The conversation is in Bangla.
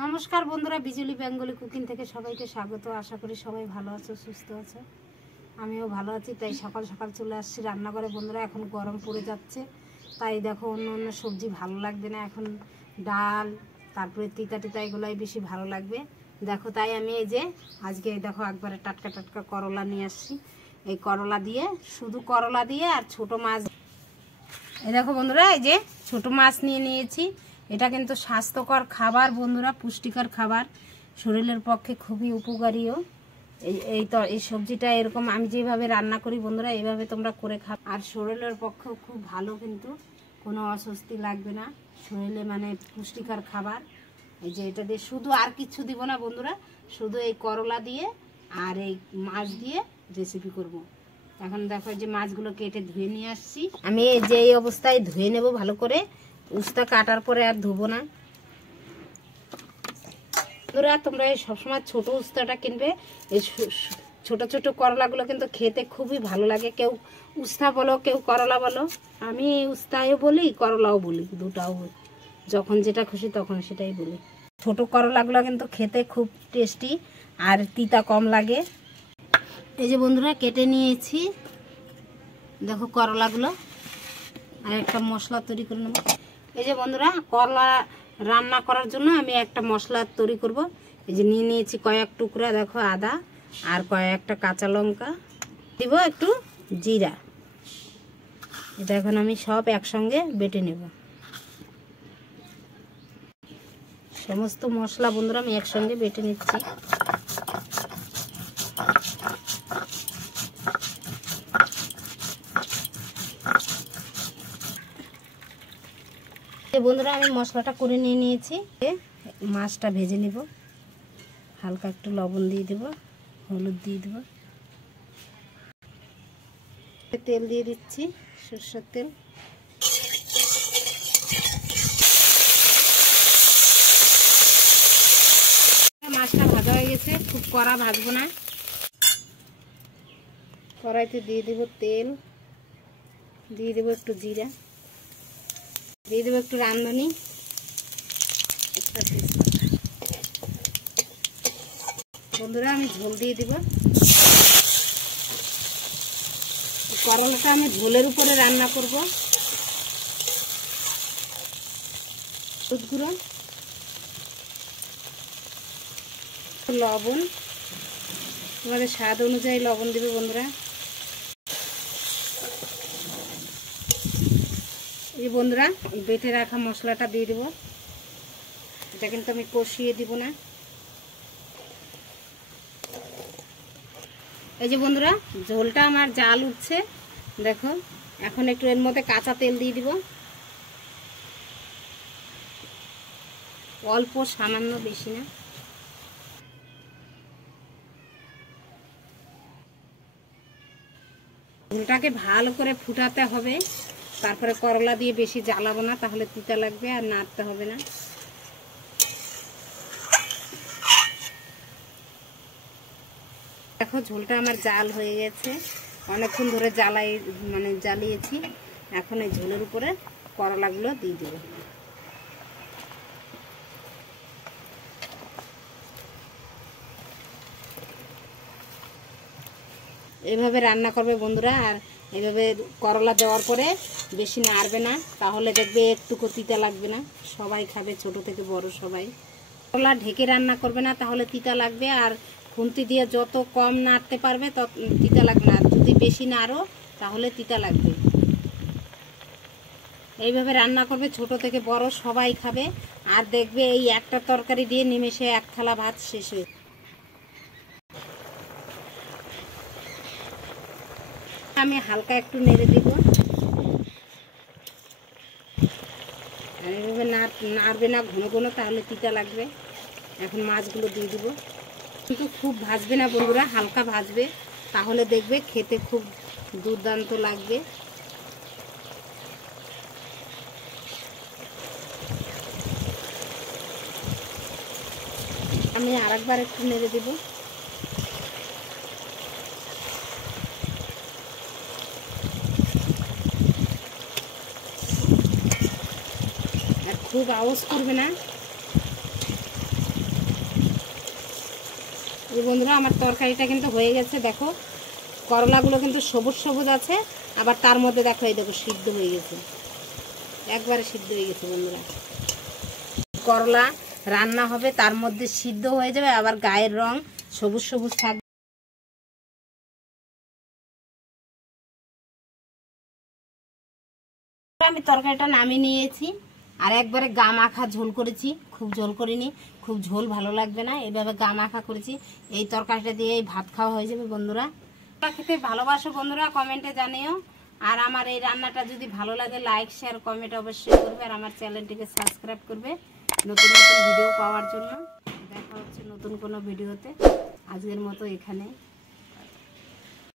নমস্কার বন্ধুরা, বিজুলি বেঙ্গলি কুকিং থেকে সবাইকে স্বাগত। আশা করি সবাই ভালো আছো, সুস্থ আছো। আমিও ভালো আছি। তাই সকাল সকাল চলে আসছি রান্নাঘরে বন্ধুরা। এখন গরম পড়ে যাচ্ছে, তাই দেখো অন্য অন্য সবজি ভালো লাগবে না, এখন ডাল তারপরে তিতা টিতা এগুলোই বেশি ভালো লাগবে। দেখো তাই আমি এই যে আজকে দেখো একবারে টাটকা টাটকা করলা নিয়ে আসছি। এই করলা দিয়ে, শুধু করলা দিয়ে আর ছোট মাছ। এই দেখো বন্ধুরা, এই যে ছোট মাছ নিয়েছি। এটা কিন্তু স্বাস্থ্যকর খাবার বন্ধুরা, পুষ্টিকর খাবার, শরীরের পক্ষে খুবই উপকারীও। এই সবজিটা এরকম আমি যেভাবে রান্না করি বন্ধুরা, এইভাবে তোমরা করে খাও। আর শরীরের পক্ষেও খুব ভালো, কিন্তু কোনো অস্বস্তি লাগবে না শরীরে, মানে পুষ্টিকর খাবার। এই যে এটা দিয়ে শুধু আর কিছু দিব না বন্ধুরা, শুধু এই করলা দিয়ে আর এই মাছ দিয়ে রেসিপি করব। এখন দেখো যে মাছগুলো কেটে ধুয়ে নিয়ে আসছি। আমি যে এই অবস্থায় ধুয়ে নেব ভালো করে, উস্তা কাটার পরে আর ধুবো না বন্ধুরা। তোমরা সবসময় ছোট উস্তাটা কিনবে। এই ছোট ছোট করলাগুলো কিন্তু খেতে খুবই ভালো লাগে। কেউ উস্তা বলো, কেউ করলা বলো। আমি উস্তাও বলি, করলাও বলি, দুটাও বলি। যখন যেটা খুশি তখন সেটাই বলি। ছোট করলাগুলো কিন্তু খেতে খুব টেস্টি আর তিতা কম লাগে। এই যে বন্ধুরা কেটে নিয়েছি দেখো করলাগুলো। আর একটা মশলা তৈরি করে নেব। এই যে বন্ধুরা করলা রান্না করার জন্য আমি একটা মশলা তৈরি করব। এই যে নিয়ে নিয়েছি কয়েক টুকরা দেখো আদা, আর কয়েকটা কাঁচা লঙ্কা, দিব একটু জিরা। এটা এখন আমি সব একসঙ্গে বেটে নেব। সমস্ত মশলা বন্ধুরা আমি একসঙ্গে বেটে নিচ্ছি। বন্ধুরা আমি মশলাটা করে নিয়েছি। মাছটা ভেজে নিব। হালকা একটু লবণ দিয়ে দেব, হলুদ দিয়ে দেব, তেল দিয়ে দিচ্ছি, সরষের তেল। মাছটা ভাজা হয়ে গেছে, খুব কড়া ভাজবো না। কড়াইতে দিয়ে দেব তেল, দিয়ে দেব একটু জিরা, দিয়ে দেবো একটু রাঁধুনি, বন্ধুরা আমি ঝোল দিয়ে দিব। করলাটা আমি ঝোলের উপরে রান্না করব। হলুদ গুঁড়ো, লবণ, তোমাদের স্বাদ অনুযায়ী লবণ দেবে বন্ধুরা। এই বন্ধুরা বেটে রাখা মশলাটা দিয়ে দেবো। এটা কিন্তু আমি কষিয়ে দিব না। এই যে বন্ধুরা ঝোলটা আমার জাল উঠছে দেখো। এখন একটু এর মধ্যে কাঁচা তেল দিয়ে দিব, অল্প সামান্য, বেশি না। ঝোলটাকে ভালো করে ফুটাতে হবে। তারপরে করলা দিয়ে বেশি জ্বালাবো না, তাহলে তিতা লাগবে আর নাড়তে হবে না। দেখো ঝোলটা আমার জাল হয়ে গেছে, অনেকক্ষণ ধরে জ্বালিয়েছি। এখন এই ঝোলের উপরে করলাগুলো দিয়ে দেব। এইভাবে রান্না করবে বন্ধুরা। আর এইভাবে করলা দেওয়ার পরে বেশি নাড়বে না, তাহলে দেখবে একটুকু তিতা লাগবে না। সবাই খাবে, ছোট থেকে বড় সবাই। করলা ঢেকে রান্না করবে না, তাহলে তিতা লাগবে। আর খুন্তি দিয়ে যত কম নাড়তে পারবে তত তিতা লাগবে না। আর যদি বেশি নাড়ো তাহলে তিতা লাগবে। এইভাবে রান্না করবে, ছোট থেকে বড় সবাই খাবে। আর দেখবে এই একটা তরকারি দিয়ে নিমেষে এক থালা ভাত শেষ হয়ে। আমি হালকা একটু নেড়ে দিব। আর এইভাবে নাড়বে না ঘন ঘন, তাহলে তিতা লাগবে। এখন মাছগুলো দিয়ে দিব, কিন্তু খুব ভাজবে না বন্ধুরা, হালকা ভাজবে, তাহলে দেখবে খেতে খুব দুর্দান্ত লাগবে। আমি আরেকবার একটু নেড়ে দেব। আর খুব আওয়াজ করবে না, এই বন্ধুরা আমার তরকারিটা কিন্তু হয়ে গেছে। দেখো করলাগুলো কিন্তু সবুজ সবুজ আছে, আবার তার মধ্যে দেখো এই দেখো সিদ্ধ হয়ে গেছে, একবারে সিদ্ধ হয়ে গেছে বন্ধুরা। করলা রান্না হবে তার মধ্যে সিদ্ধ হয়ে যাবে, আবার গায়ের রং সবুজ সবুজ থাকবে। আমি তরকারিটা নামিয়ে নিয়েছি, আর একবারে গা মাখা ঝোল করেছি, খুব ঝোল করিনি, খুব ঝোল ভালো লাগবে না, এভাবে গা মাখা করেছি। এই তরকারিটা দিয়ে ভাত খাওয়া হয়ে যাবে বন্ধুরা। খেতে ভালোবাসো বন্ধুরা, কমেন্টে জানিও। আর আমার এই রান্নাটা যদি ভালো লাগে লাইক শেয়ার কমেন্ট অবশ্যই করবে, আর আমার চ্যানেলটিকে সাবস্ক্রাইব করবে নতুন নতুন ভিডিও পাওয়ার জন্য। দেখা হচ্ছে নতুন কোনো ভিডিওতে, আজকের মতো এখানে।